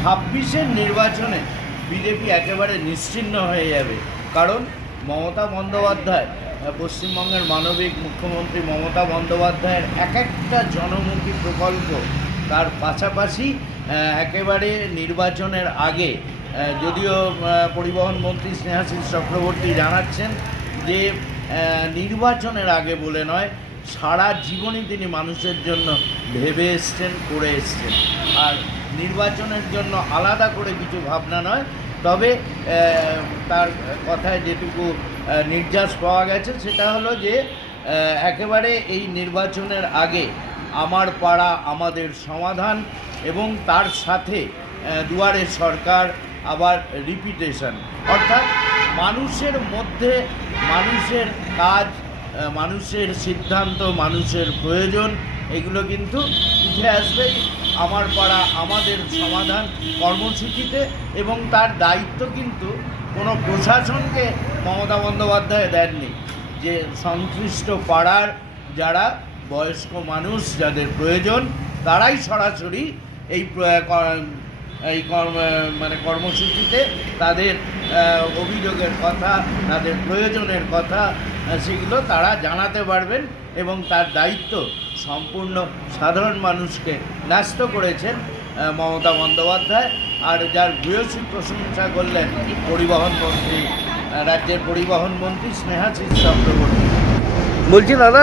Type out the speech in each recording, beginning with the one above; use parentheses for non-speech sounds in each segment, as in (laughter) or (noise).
ছাব্বিশের নির্বাচনে বিজেপি একেবারে নিশ্চিহ্ন হয়ে যাবে। কারণ মমতা বন্দ্যোপাধ্যায় পশ্চিমবঙ্গের মানবিক মুখ্যমন্ত্রী মমতা বন্দ্যোপাধ্যায়ের এক একটা জনমুখী প্রকল্প তার পাশাপাশি একেবারে নির্বাচনের আগে যদিও পরিবহন মন্ত্রী স্নেহাশিস চক্রবর্তী জানাচ্ছেন যে নির্বাচনের আগে বলে নয়, সারা জীবনই তিনি মানুষের জন্য ভেবে এসছেন, করে এসছেন। আর নির্বাচনের জন্য আলাদা করে কিছু ভাবনা নয়। তবে তার কথায় যেটুকু নির্যাস পাওয়া গেছে, সেটা হলো যে একেবারে এই নির্বাচনের আগে আমার পাড়া আমাদের সমাধান এবং তার সাথে দুয়ারে সরকার আবার রিপিটেশন অর্থাৎ মানুষের মধ্যে মানুষের কাজ মানুষের সিদ্ধান্ত, মানুষের প্রয়োজন, এগুলো কিন্তু উঠে আসবে আমার পাড়া, আমাদের সমাধান কর্মসূচিতে এবং তার দায়িত্ব কিন্তু কোনো প্রশাসনকে মমতা বন্দ্যোপাধ্যায় দেননি। যে সংশ্লিষ্ট পাড়ার যারা বয়স্ক মানুষ যাদের প্রয়োজন, তারাই সরাসরি এই এই কর্ম মানে কর্মসূচিতে তাদের অভিযোগের কথা, তাদের প্রয়োজনের কথা সেগুলো তারা জানাতে পারবেন এবং তার দায়িত্ব সম্পূর্ণ সাধারণ মানুষকে ন্যস্ত করেছেন মমতা বন্দ্যোপাধ্যায়। আর যার ভূয়সী প্রশংসা করলেন পরিবহন মন্ত্রী রাজ্যের পরিবহন মন্ত্রী স্নেহাশিস চক্রবর্তী। বলছি দাদা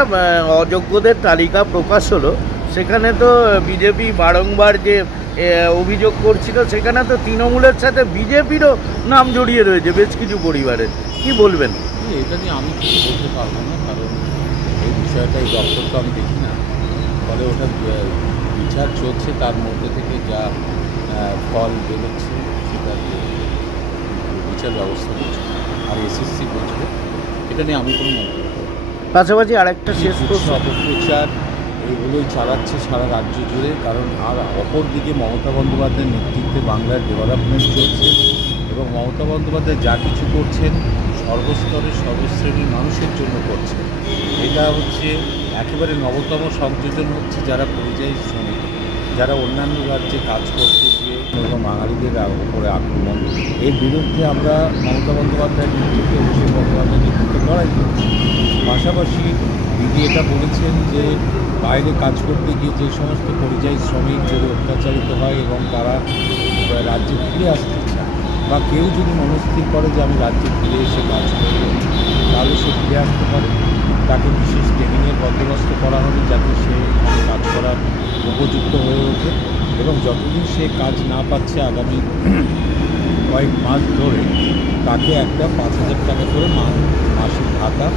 অযোগ্যদের তালিকা প্রকাশ হলো সেখানে তো বিজেপি বারংবার যে অভিযোগ করছিল সেখানে তো তৃণমূলের সাথে বিজেপিরও নাম জড়িয়ে রয়েছে বেশ কিছু পরিবারের কি বলবেন? এটা নিয়ে আমি কিছু বলতে পারব না কারণ এই বিষয়টা এই দপ্তর তো আমি দেখি না। ফলে ওটা বিচার চলছে তার মধ্যে থেকে যা ফল বেরোচ্ছে সেটা বিচার ব্যবস্থা বুঝবে আর এসএসসি বুঝবে এটা নিয়ে আমি কোনো মন্তব্য। পাশাপাশি আরেকটা শেষ প্রশ্ন। অপপ্রচার এগুলোই চালাচ্ছে সারা রাজ্য জুড়ে কারণ আর অপরদিকে মমতা বন্দ্যোপাধ্যায়ের নেতৃত্বে বাংলার ডেভেলপমেন্ট চলছে এবং মমতা বন্দ্যোপাধ্যায় যা কিছু করছেন সর্বস্তরের সর্বশ্রেণীর মানুষের জন্য করছেন। এটা হচ্ছে একেবারে নবতম সংযোজন হচ্ছে যারা পরিযায়ী শ্রমিক। যারা অন্যান্য রাজ্যে কাজ করতে গিয়ে এবং বাঙালিদের উপরে আক্রমণ, এর বিরুদ্ধে আমরা মমতা বন্দ্যোপাধ্যায়ের নেতৃত্বে অভিষেক বন্দ্যোপাধ্যায়ের নেতৃত্বে লড়াই করছি পাশাপাশি দিদি এটা বলেছেন যে, বাইরে কাজ করতে গিয়ে যে সমস্ত পরিযায়ী শ্রমিক যদি অত্যাচারিত হয় এবং তারা রাজ্যে ফিরে আসতে চায় বা কেউ যদি মনস্থির করে যে আমি রাজ্যে ফিরে এসে কাজ করব, তাহলে সে ফিরে আসতে পারে। তাকে বিশেষ ট্রেনিংয়ের বন্দোবস্ত করা হবে যাতে সে কাজ করার উপযুক্ত হয়ে ওঠে এবং যতদিন সে কাজ না পাচ্ছে আগামী (clears throat) কয়েক মাস ধরে, তাকে একটা পাঁচ হাজার টাকা করে মাসিক ভাতা,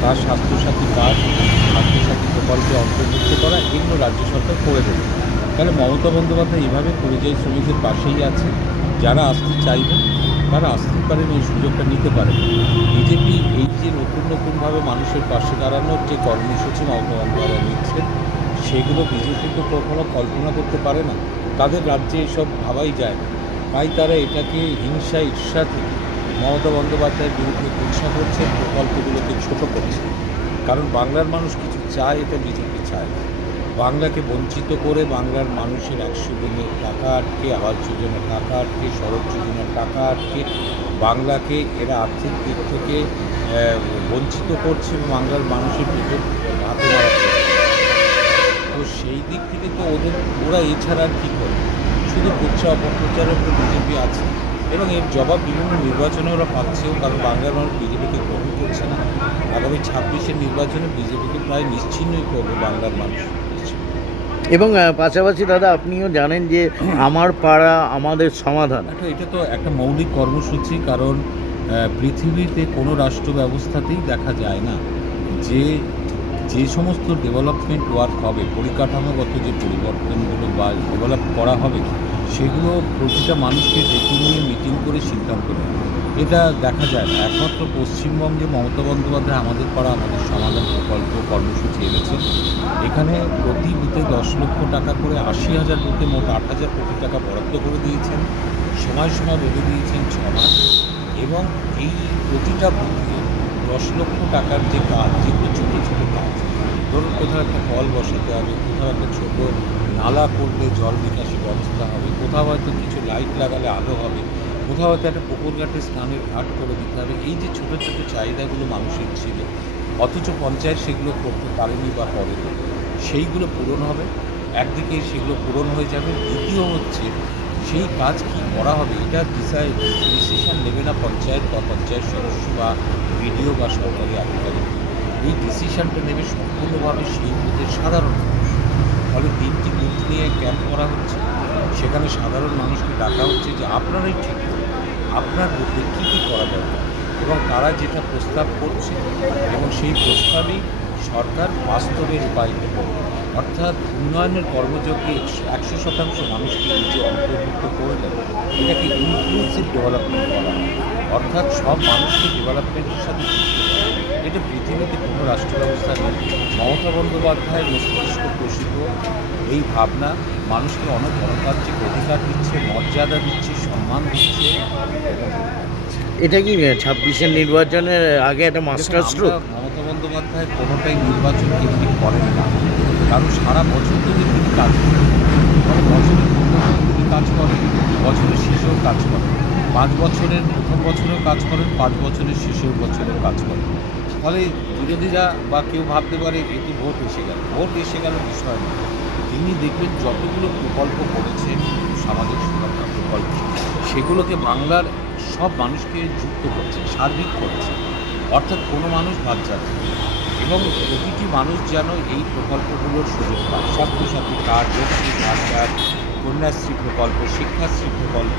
তার স্বাস্থ্যসাথী কার্ড, স্বাস্থ্যসাথী প্রকল্পে অন্তর্ভুক্ত করা এগুলো রাজ্য সরকার করে দেবে। তাহলে মমতা বন্দ্যোপাধ্যায় এইভাবে পরিযায়ী শ্রমিকদের পাশেই আছে, যারা আসতে চাইবেন তারা আসতে পারেন এই সুযোগটা নিতে পারেন। বিজেপি এই যে নতুন নতুনভাবে মানুষের পাশে দাঁড়ানোর যে কর্মসূচি মমতা নিচ্ছেন, সেগুলো বিজেপি তো কখনো কল্পনা করতে পারে না। তাদের রাজ্যে এসব ভাবাই যায় তাই তারা এটাকে হিংসা, ঈর্ষা থেকে মমতা বন্দ্যোপাধ্যায়ের বিরুদ্ধে হিংসা করছে প্রকল্পগুলোকে ছোট করছে কারণ বাংলার মানুষ কিছু চায়, এটা বিজেপি চায় না। বাংলাকে বঞ্চিত করে বাংলার মানুষের একশো দিনের টাকা আটকে, আবাস যোজনার টাকা আটকে, সড়ক যোজনার টাকা আটকে, বাংলাকে এরা আর্থিক দিক থেকে বঞ্চিত করছে এবং বাংলার মানুষের পেটে হাতে মারাচ্ছে তো সেই দিক থেকে তো ওদের, ওরা এছাড়া আর কী করে? শুধু কুচ্ছা অপপ্রচারের উপর বিজেপি আছে। এবং এর জবাব বিভিন্ন নির্বাচনে ওরা পাচ্ছেও, কারণ বাংলার মানুষ বিজেপিকে গ্রহণ করছে না। আগামী ছাব্বিশের নির্বাচনে বিজেপিকে প্রায় নিশ্চিহ্নই করবে বাংলার মানুষ। এবং পাশাপাশি দাদা আপনিও জানেন যে আমার পাড়া আমাদের সমাধান। একটা এটা তো একটা মৌলিক কর্মসূচি, কারণ পৃথিবীতে কোনো রাষ্ট্র ব্যবস্থাতেই দেখা যায় না যে যে সমস্ত ডেভেলপমেন্ট ওয়ার্ক হবে, পরিকাঠামোগত যে পরিবর্তনগুলো বা ডেভেলপ করা হবে, সেগুলো প্রতিটা মানুষকে ডেকে নিয়ে মিটিং করে সিদ্ধান্ত নেয়। এটা দেখা যায় না। একমাত্র পশ্চিমবঙ্গে মমতা বন্দ্যোপাধ্যায় আমাদের পাড়া, আমাদের সমাধান প্রকল্প। কর্মসূচি এনেছে। এখানে প্রতি বুথে দশ লক্ষ টাকা করে আশি হাজার বুথে মোট আট হাজার কোটি টাকা বরাদ্দ করে দিয়েছেন। সময় সময় বেঁধে দিয়েছেন ছ মাস। এবং এই প্রতিটা বুথে দশ লক্ষ টাকার যে কাজ যেগুলো ছোটো ছোটো কাজ, ধরুন কোথাও একটা কল বসাতে হবে, কোথাও একটা ছোটো নালা করলে জল নিকাশি ব্যবস্থা হবে, কোথাও হয়তো কিছু লাইট লাগালে আলো হবে, কোথাও হয়তো একটা পুকুর ঘাটে স্নানের ঘাট করে দিতে হবে। এই যে ছোটো ছোটো চাহিদাগুলো মানুষের ছিল অথচ পঞ্চায়েত সেগুলো করতে পারেনি বা করেনি। সেইগুলো পূরণ হবে। একদিকে সেগুলো পূরণ হয়ে যাবে। দ্বিতীয় হচ্ছে, সেই কাজ কি করা হবে এটা ডিসাইড ডিসিশন নেবে না পঞ্চায়েত বা পঞ্চায়েত সদস্য বা বিডিও বা সরকারি আধিকারিক। এই ডিসিশনটা নেবে সম্পূর্ণভাবে সেই বুথের সাধারণ মানুষ। ফলে তিনটি বুথ নিয়ে ক্যাম্প করা হচ্ছে। সেখানে সাধারণ মানুষকে ডাকা হচ্ছে যে, আপনারাই ঠিক আপনার বুথে কী কী করা দরকার? এবং তারা যেটা প্রস্তাব করছে এবং সেই প্রস্তাবই সরকার বাস্তবে রূপায়িত অর্থাৎ উন্নয়নের কর্মযোগ্যে একশো শতাংশ মানুষকে নিজে অন্তর্ভুক্ত করলেন, এটাকে ইনক্লুসিভ ডেভেলপমেন্ট হয়। অর্থাৎ সব মানুষকে ডেভেলপমেন্টের সাথে যুক্ত এটা পৃথিবীতে কোনো রাষ্ট্র ব্যবস্থা নেই। মমতা বন্দ্যোপাধ্যায়ের মস্তিষ্ক প্রসিদ্ধ এই ভাবনা, মানুষকে অনেক গণতান্ত্রিক অধিকার দিচ্ছে, মর্যাদা দিচ্ছে, সম্মান দিচ্ছে। এটা কি ছাব্বিশের নির্বাচনের আগে একটা মাস্টার স্ট্রোক? মমতা বন্দ্যোপাধ্যায় কোনোটাই নির্বাচন কেন্দ্রিক করেন না। কারণ সারা বছর ধরে তিনি কাজ করেন। বছরের প্রথমে তিনি কাজ করেন বছরের শেষেও কাজ করেন। পাঁচ বছরের প্রথম বছরেও কাজ করেন পাঁচ বছরের শেষের বছরেও কাজ করেন। ফলে বিরোধীরা বা কেউ ভাবতে পারে এটি ভোট এসে গেল। ভোট এসে গেল বিষয় না। তিনি দেখবেন যতগুলো প্রকল্প করেছেন সামাজিক সুরক্ষা প্রকল্প সেগুলোকে বাংলার সব মানুষকে যুক্ত করছে, সার্বিক করছে। অর্থাৎ কোনো মানুষ বাদ যাচ্ছে। এবং প্রতিটি মানুষ যেন এই প্রকল্পগুলোর সুযোগ পায়। স্বাস্থ্যসাথী কার্ড লক্ষ্মী ভাণ্ডার কন্যাশ্রী প্রকল্প, শিক্ষাশ্রী প্রকল্প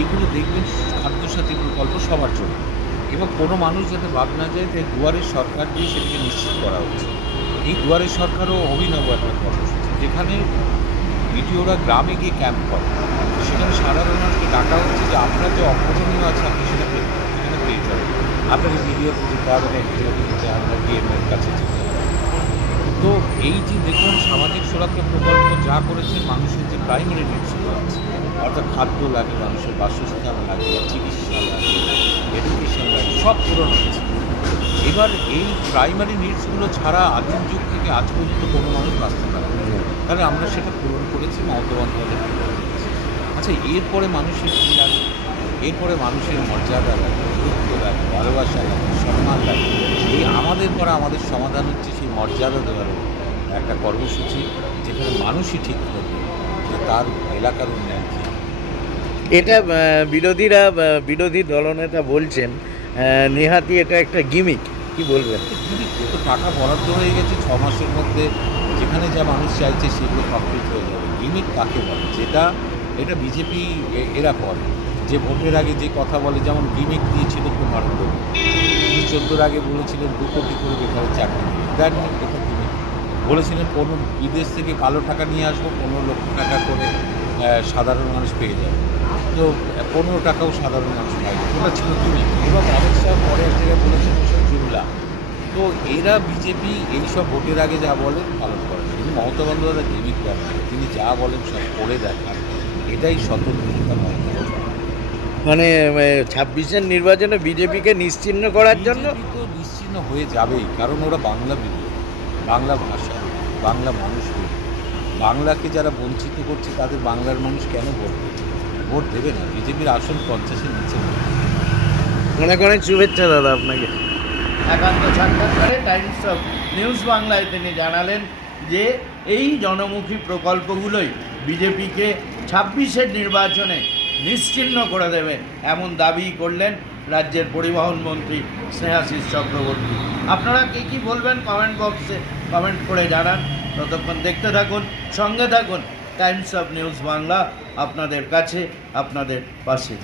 এগুলো দেখবেন খাদ্যসাথী প্রকল্প সবার জন্য। এবং কোনো মানুষ যাতে বাদ না যায়, তাই দুয়ারের সরকার দিয়ে সেটাকে নিশ্চিত করা হচ্ছে। এই দুয়ারের সরকারও অভিনব একটা কর্মসূচি, যেখানে বিডিওরা গ্রামে গিয়ে ক্যাম্প করে। সেখানে সাধারণ মানুষকে ডাকা হচ্ছে যে আপনার যে অপূরণীয় আছে আপনি সেটা সেখানে পেয়ে যাবেন। ভিডিওতে যেতে হবে না ভিডিওতে যেতে আপনার ডিএমের কাছে যেতে তো এই যে দেখুন, সামাজিক সুরক্ষা প্রকল্প যা করেছে, মানুষের যে প্রাইমারি নিডসগুলো আছে, অর্থাৎ খাদ্য লাগে মানুষের বাসস্থান লাগে, চিকিৎসা লাগে এডুকেশন লাগে, সব পূরণ হয়েছে। এবার এই প্রাইমারি নিডসগুলো ছাড়া আদিম যুগ থেকে আজ পর্যন্ত কোনো মানুষ বাঁচতে পারে তাহলে আমরা সেটা পূরণ করেছি, মমতা বন্দ্যোপাধ্যায় আচ্ছা এরপরে মানুষের কী লাগে? এরপরে মানুষের মর্যাদা লাগে গুরুত্ব লাগে ভালোবাসা লাগে সম্মান লাগে। এই আমাদের পরে আমাদের সমাধান হচ্ছে সেই মর্যাদা দেওয়ার একটা কর্মসূচি যেখানে মানুষই ঠিক করবে যে তার এলাকার উন্নয়ন কী। এটা বিরোধীরা বিরোধী দলনেতা বলছেন নেহাতি এটা একটা গিমিক। কি বলবেন? যত টাকা বরাদ্দ হয়ে গেছে ছ মাসের মধ্যে যেখানে যা মানুষ চাইছে সেগুলো কমপ্লিট হয়ে যাবে। লিমিট কাকে বলে? যেটা এটা বিজেপি এরা করে। যে ভোটের আগে যে কথা বলে, যেমন গিমিক দিয়েছিল কুমার তিনি চোদ্দোর আগে বলেছিলেন দু কোটি করে বেকারের চাকরি। দেন এটা গিমিক বলেছিলেন কোনো বিদেশ থেকে কালো টাকা নিয়ে আসব, পনেরো লক্ষ টাকা করে সাধারণ মানুষ পেয়ে যাবে। তো, পনেরো টাকাও সাধারণ মানুষ পায় ওটা ছিল গিমিক এবং অমিত শাহ পরে এক জায়গায় বলেছেন ওসব জুমলা তো এরা বিজেপি এইসব ভোটের আগে যা বলেন পালন করেন কিন্তু মমতা বন্দ্যোপাধ্যায় গিমিক না। তিনি যা বলেন সব করে দেখান। এটাই বন্দ্যোপাধ্যায়। মানে ছাব্বিশের নির্বাচনে বিজেপিকে নিশ্চিহ্ন করার জন্য তো নিশ্চিহ্ন হয়ে যাবেই কারণ ওরা বাংলা বিরোধী বাংলা ভাষা বাংলা মানুষ বাংলাকে যারা বঞ্চিত করছে তাদের বাংলার মানুষ কেন ভোট ভোট দেবে না বিজেপির আসন পঞ্চাশের নিচে। অনেক অনেক শুভেচ্ছা দাদা আপনাকে একান্ত সাক্ষাৎকারে টাইমস অফ নিউজ বাংলায় তিনি জানালেন যে এই জনমুখী প্রকল্পগুলোই বিজেপিকে ছাব্বিশের নির্বাচনে নিশ্চিহ্ন করে দেবে এমন দাবি করলেন রাজ্যের পরিবহন মন্ত্রী স্নেহাশিস চক্রবর্তী। আপনারা কী কী বলবেন কমেন্ট বক্সে কমেন্ট করে জানান। ততক্ষণ দেখতে থাকুন, সঙ্গে থাকুন টাইমস অফ নিউজ বাংলা আপনাদের কাছে, আপনাদের পাশে।